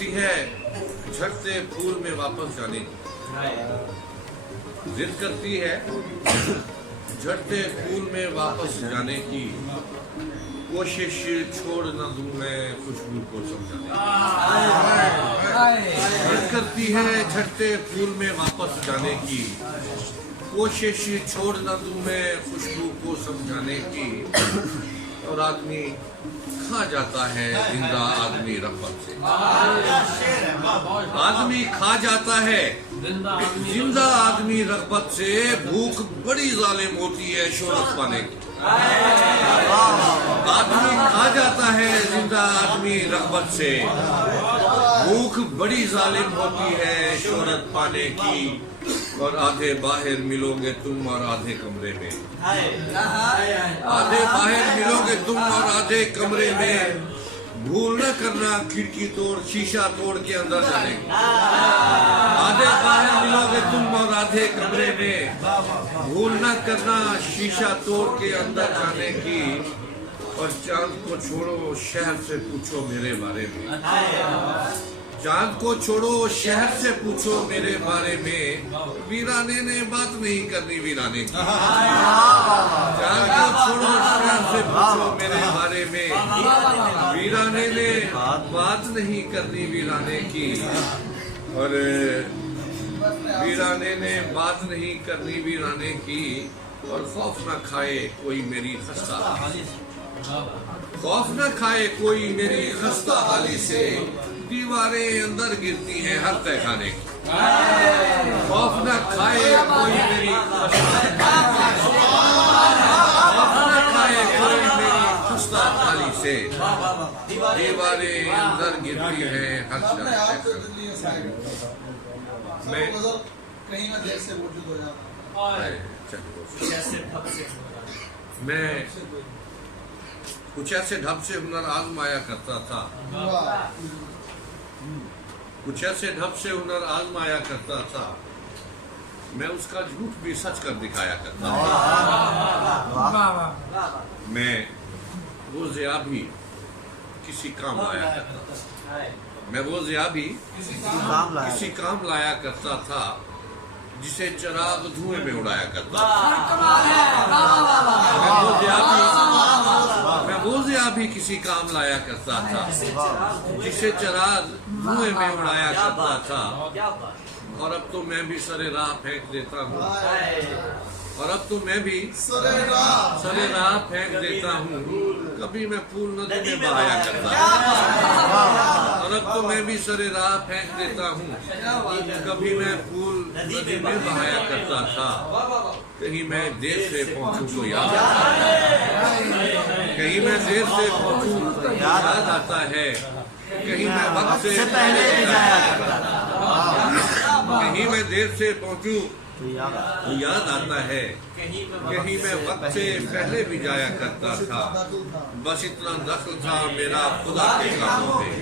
करती है झटते फूल में वापस जाने की, जिद करती है झटते फूल में वापस जाने की, कोशिश छोड़ न दूं मैं खुशबू को समझाने की। जिद करती है झटते फूल में वापस जाने की, कोशिश छोड़ न दूं मैं खुशबू को समझाने की। और आदमी खा जाता है जिंदा आदमी रग़बत से, आदमी खा जाता है जिंदा आदमी रग़बत से। भूख बड़ी जालिम होती है शोहरत पाने की, आदमी खा जाता है जिंदा आदमी रग़बत से। भूख बड़ी जालिम होती है शोहरत पाने की। और आधे बाहर मिलोगे तुम और आधे कमरे में, आधे बाहर मिलोगे तुम और आधे कमरे में। भूल न करना खिड़की तोड़ शीशा तोड़ के अंदर जाने की। आधे बाहर मिलोगे तुम और आधे कमरे में, भूल न करना शीशा तोड़ के अंदर जाने की। और चांद को छोड़ो शहर से पूछो मेरे बारे में, चांद को छोड़ो शहर से पूछो मेरे बारे में। वीराने ने बात नहीं करनी वीराने की, चांद को छोड़ो शहर से पूछो मेरे बारे में। वीराने ने बात नहीं करनी वीराने की, और वीराने ने बात नहीं करनी वीराने की। और खौफ न खाए कोई मेरी खस्ता, खौफ न खाए कोई मेरी खस्ता हाली से। दीवारें अंदर गिरती हैं हर तहखाने की, खौफ न खाए कोई मेरी खस्ता थाली से। दीवारें अंदर गिरती हैं हर तहखाने। मैं कहीं में देर से मौजूद हो जाता, मैं कुछ ऐसे ढब से हुनर आजमाया करता था, कुछ ऐसे ढब से हुनर आजमाया करता था। मैं उसका झूठ भी सच कर दिखाया करता था। मैं वो ज़िया भी किसी काम लाया करता था, मैं वो ज़िया भी किसी काम लाया करता था जिसे चिराग धुएं में उड़ाया करता था। मैं वो ज़िया भी किसी काम लाया करता था जिसे चिराग धुएं में उड़ाया करता था। और अब तो मैं भी सरे राह फेंक देता हूँ, और अब तो मैं भी सरे राह फेंक देता हूँ। कभी मैं फूल नदी में बहाया करता था, और अब तो मैं भी सरे राह फेंक देता हूँ। कभी मैं फूल नदी में बहाया करता था। कहीं मैं देर से पहुँचूं तो याद आता है, कहीं मैं देर से पहुँचूं तो याद आता है। कहीं मैं वक्त से पहले जाया करता था, कहीं मैं देर से पहुँचूं तो याद आता है। कहीं मैं वक्त से पहले भी जाया करता था। बस इतना दखल था मेरा खुदा के कामों में,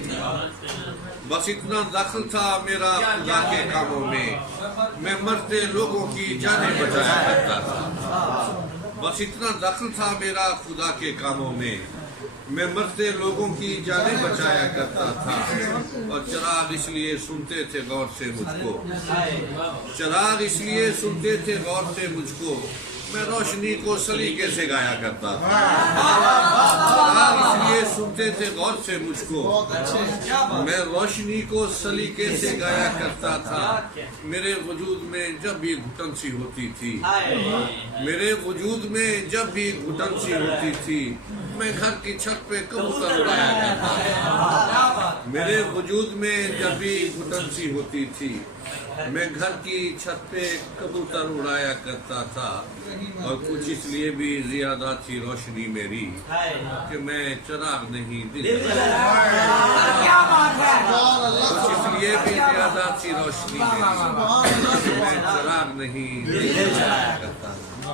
बस इतना दखल था मेरा खुदा के कामों में। मैं मरते लोगों की जानें बचाया करता था। बस इतना दखल था मेरा खुदा के कामों में। मैं मरते लोगों की जानें बचाया करता था। और चिराग इसलिए सुनते थे गौर से मुझको, चिराग इसलिए सुनते थे गौर से मुझको। मैं रोशनी को सलीके से गाया करता था। चिराग इसलिए सुनते थे गौर से मुझको, मैं रोशनी को सलीके से गाया करता था। मेरे वजूद में जब भी घुटन सी होती थी, मेरे वजूद में जब भी घुटन सी होती थी, मैं घर की छत पे कबूतर उड़ाया करता था। मेरे वजूद में जब भी घुटन सी होती थी, मैं घर की छत पे कबूतर उड़ाया करता था। और कुछ इसलिए भी ज्यादा थी रोशनी मेरी कि मैं चिराग नहीं दिल, कुछ इसलिए भी ज्यादा थी रोशनी मेरी कि मैं चिराग नहीं दिल जलाया करता था।